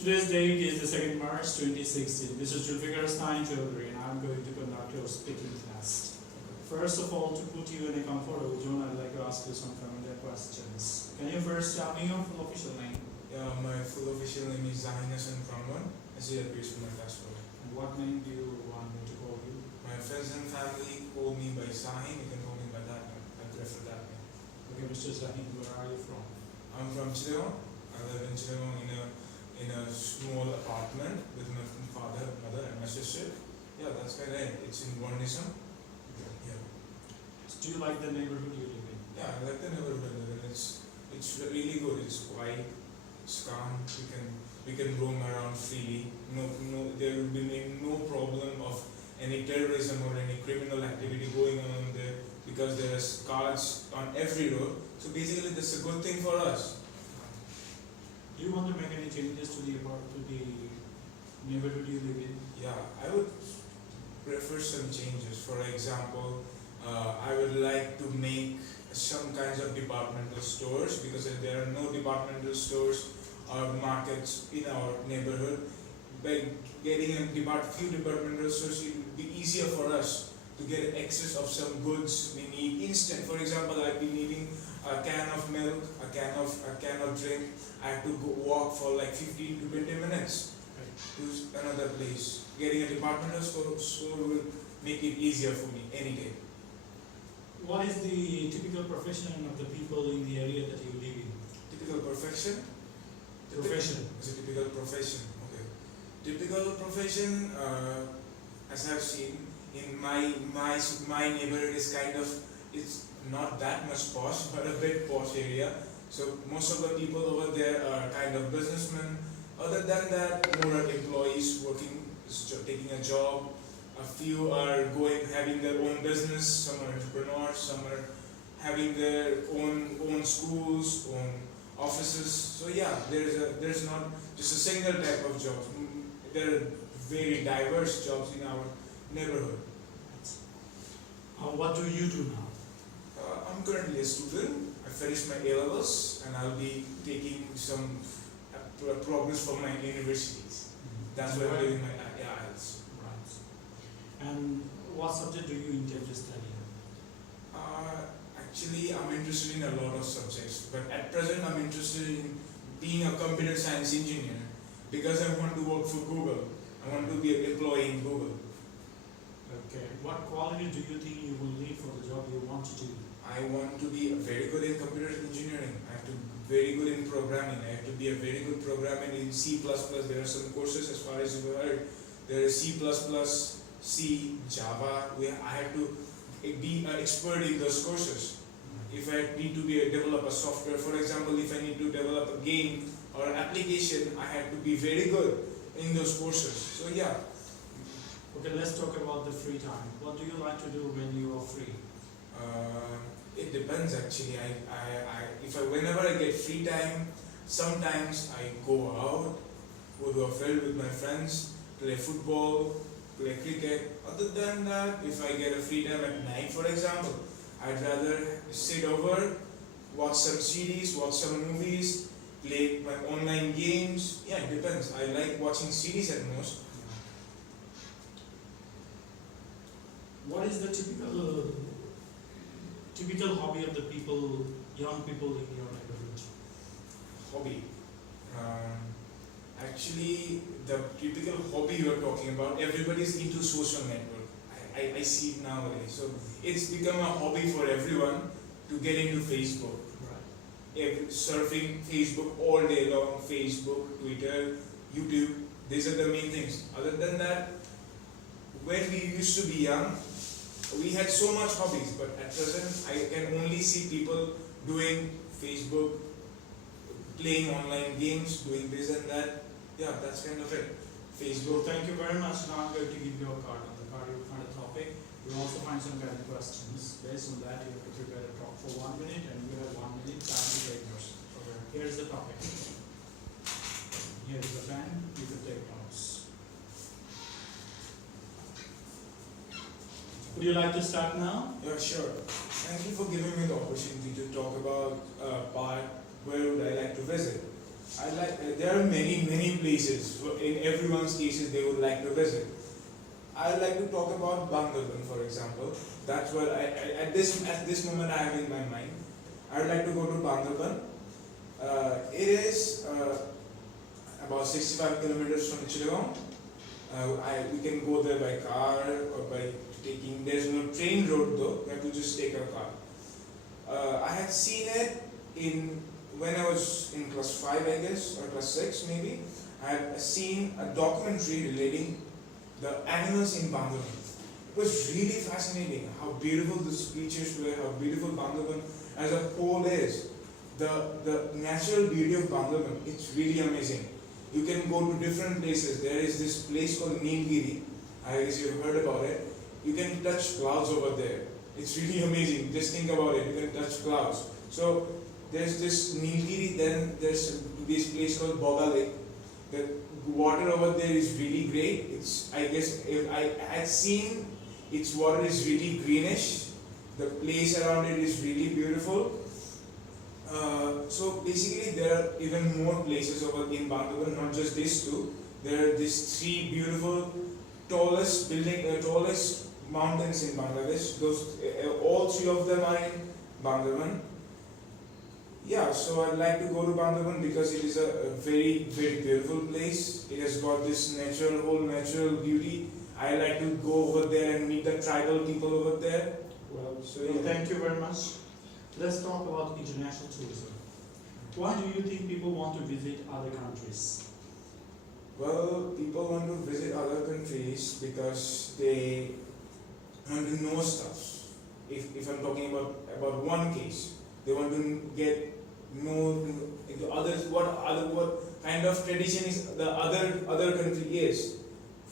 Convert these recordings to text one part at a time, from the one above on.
Today's date is the 2nd March 2016. This is Julfikar Stein Chaudhary and I'm going to conduct your speaking test. First of all, to put you in a comfortable zone, I'd like to ask you some familiar questions. Can you first tell me your full official name? Yeah, my full official name is Zahinas and Pramwan, as it appears in my passport. And what name do you want me to call you? My friends and family call me by Zahin, you can call me by that name. I prefer that name. Okay, Mr. Zahin, where are you from? I'm from Chittagong. I live in Chittagong in a small apartment with my father, mother and my sister. Yeah, that's kind of it. It's in Warnism. Yeah. So do you like the neighborhood you live in? Yeah, I like the neighborhood I live in. It's really good. It's quiet. It's calm. We can roam around freely. There will be no problem of any terrorism or any criminal activity going on there because there is guards on every road. So basically, that's a good thing for us. Do you want to make any changes to the neighborhood you live in? Yeah, I would prefer some changes. For example, I would like to make some kinds of departmental stores because there are no departmental stores or markets in our neighborhood. By getting few departmental stores, it would be easier for us to get access of some goods we need instant. For example, I've been needing a can of milk, a can of drink. I have to go walk for like 15 to 20 minutes to another place. Getting a departmental store will make it easier for me any day. What is the typical profession of the people in the area that you live in? Typical profession? Profession. It's a typical profession. Okay. Typical profession, as I've seen in my neighborhood is it's not that much posh, but a bit posh area. So most of the people over there are kind of businessmen. Other than that, more are employees working, taking a job. A few are having their own business. Some are entrepreneurs. Some are having their own schools, own offices. So yeah, there's not just a single type of jobs. There are very diverse jobs in our neighborhood. What do you do now? I'm currently a student. I finished my A-levels and I'll be taking some progress for my universities. That's why I'm doing my Ielts. Right. And what subject do you intend to study? Actually, I'm interested in a lot of subjects, but at present I'm interested in being a computer science engineer because I want to work for Google. I want to be an employee in Google. Okay. What quality do you think you will need for the job you want to do? I want to be very good in computer engineering. I have to be very good in programming. I have to be a very good programmer in C++. There are some courses, as far as you've heard. There is C++, C, Java. I have to be an expert in those courses. If I need to develop a software, for example, if I need to develop a game or an application, I have to be very good in those courses. So yeah. Okay, let's talk about the free time. What do you like to do when you are free? It depends actually. Whenever I get free time, sometimes I go out, go to a field with my friends, play football, play cricket. Other than that, if I get a free time at night, for example, I'd rather sit over, watch some series, watch some movies, play my online games. Yeah, it depends. I like watching series at most. What is the typical hobby of the young people in your neighborhood? Hobby. Actually, the typical hobby you are talking about, everybody's into social network. I see it nowadays. So it's become a hobby for everyone to get into Facebook. Right. Surfing Facebook all day long, Facebook, Twitter, YouTube. These are the main things. Other than that, when we used to be young, we had so much hobbies, but at present I can only see people doing Facebook, playing online games, doing this and that. Yeah, that's kind of it. Facebook. Thank you very much. Now I'm going to give you a card. On the card you'll find a topic. You'll also find some kind of questions. Based on that, you have to prepare a talk for 1 minute and you have 1 minute time to take yours. Okay. Here's the topic. Here's the pen. You can take notes. Would you like to start now? Yeah, sure. Thank you for giving me the opportunity to talk about part where would I like to visit. There are many places cases. In everyone's cases, they would like to visit. I would like to talk about Bandhavgarh, for example. That's what at this moment I have in my mind. I would like to go to Bandhavgarh. It is about 65 kilometers from Chittagong. We can go there by car or by taking. There's no train road though. We have to just take a car. I had seen it when I was in class 5, I guess, or class 6 maybe. I had seen a documentary relating the animals in Bandhavgarh. It was really fascinating how beautiful the creatures were, how beautiful Bandhavgarh as a whole is. The natural beauty of Bandhavgarh, it's really amazing. You can go to different places. There is this place called Nilgiri. I guess you've heard about it. You can touch clouds over there. It's really amazing. Just think about it. You can touch clouds. So there's this Nilgiri, then there's this place called Boga Lake. The water over there is really great. I guess if I had seen its water is really greenish. The place around it is really beautiful. So basically there are even more places over in Bandhavgarh, not just these two. There are these 3 beautiful tallest mountains in Bangladesh. All 3 of them are in Bandhavgarh. Yeah, so I'd like to go to Bandhavgarh because it is a very, very beautiful place. It has got this whole natural beauty. I like to go over there and meet the tribal people over there. Well, thank you very much. Let's talk about international tourism. Why do you think people want to visit other countries? Well, people want to visit other countries because they want to know stuff. If I'm talking about one case, they want to know into others what kind of tradition is the other country is.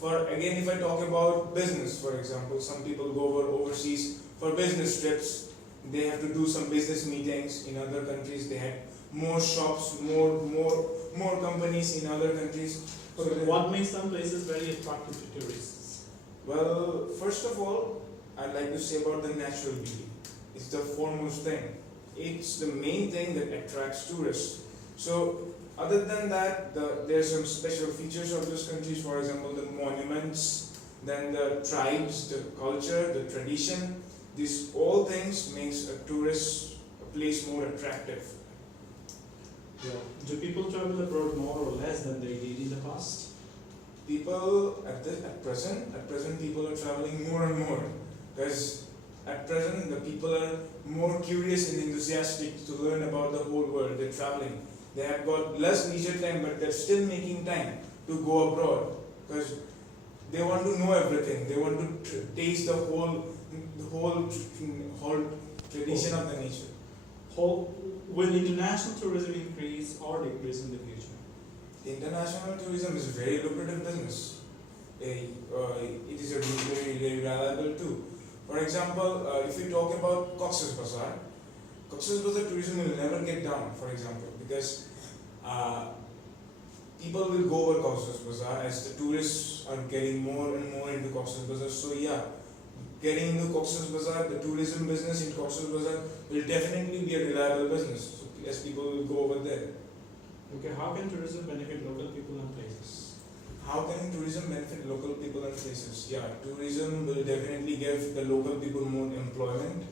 If I talk about business, for example, some people go overseas for business trips. They have to do some business meetings in other countries. They have more shops, more companies in other countries. So what makes some places very attractive to tourists? Well, first of all, I'd like to say about the natural beauty. It's the foremost thing. It's the main thing that attracts tourists. So, other than that, there are some special features of those countries. For example, the monuments, then the tribes, the culture, the tradition. These all things makes a place more attractive. Yeah. Do people travel abroad more or less than they did in the past? People at present, people are traveling more and more because at present the people are more curious and enthusiastic to learn about the whole world. They're traveling. They have got less leisure time, but they're still making time to go abroad because they want to know everything. They want to taste the whole tradition of the nature. Will international tourism increase or decrease in the future? International tourism is a very lucrative business. It is a very reliable too. For example, if you talk about Cox's Bazar tourism will never get down, for example, because people will go over Cox's Bazar as the tourists are getting more and more into Cox's Bazar. So yeah, getting into Cox's Bazar, the tourism business in Cox's Bazar will definitely be a reliable business. So as people will go over there. Okay, how can tourism benefit local people and places? How can tourism benefit local people and places? Yeah, tourism will definitely give the local people more employment.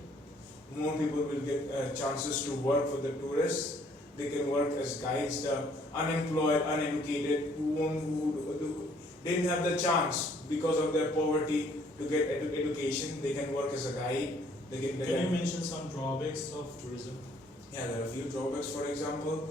More people will get chances to work for the tourists. They can work as guides, the unemployed, uneducated, who didn't have the chance because of their poverty to get education. They can work as a guide. Can you mention some drawbacks of tourism? Yeah, there are a few drawbacks. For example,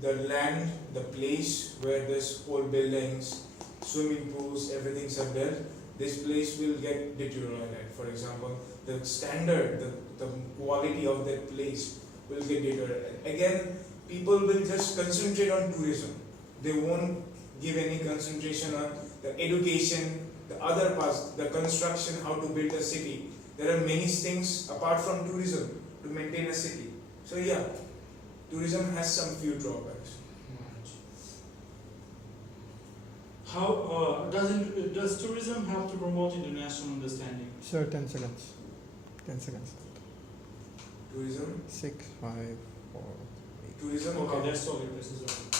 the land, the place where this whole buildings, swimming pools, everything's are built, this place will get deteriorated. For example, the standard, the quality of that place will get deteriorated. Again, people will just concentrate on tourism. They won't give any concentration on the education, the other parts, the construction, how to build a city. There are many things apart from tourism to maintain a city. So yeah, tourism has some few drawbacks. How does tourism help to promote international understanding? Sir, 10 seconds. 10 seconds. Tourism? 6, 5, 4, 8. Tourism? Okay, that's all your questions are.